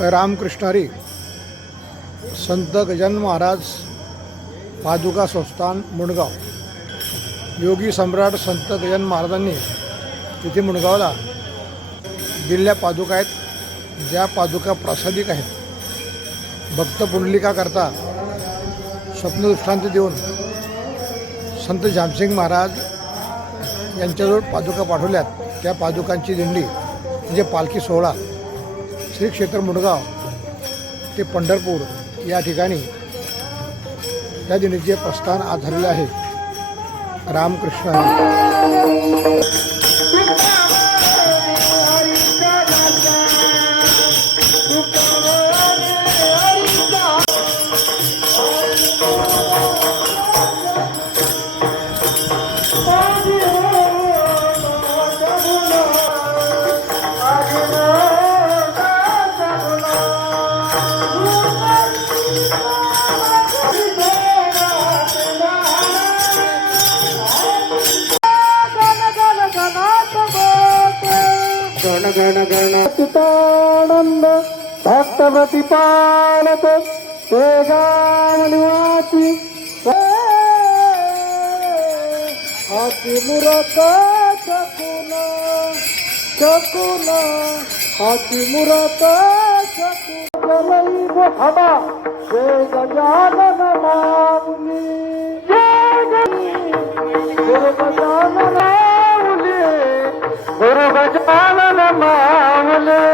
रामकृष्णारी संत गजानन महाराज पादुका संस्थान मुणगाव योगी सम्राट संत गजानन महाराजांनी तिथे मुणगावला दिलेल्या पादुका आहेत. ज्या पादुका प्रासादिक आहेत. भक्त पुंडलिकाकरता स्वप्नदृष्टांत देऊन संत जामसिंग महाराज यांच्याजवळ पादुका पाठवल्यात. त्या पादुकांची दिंडी म्हणजे पालखी सोहळा श्री क्षेत्र मुडगाव ते पंढरपूर या ठिकाणी त्या दिंडीचे प्रस्थान आज झालेलं आहे रामकृष्ण Thank you. गण गण चितानंद भक्तवती पालत ते गाणवाची हाती मुरत चकुन चकुन हाती मुरत चकुन हवा शे गजानन माऊली जय गणी गुरु गजानन माऊली गुरु बचपन मानले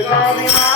Govinda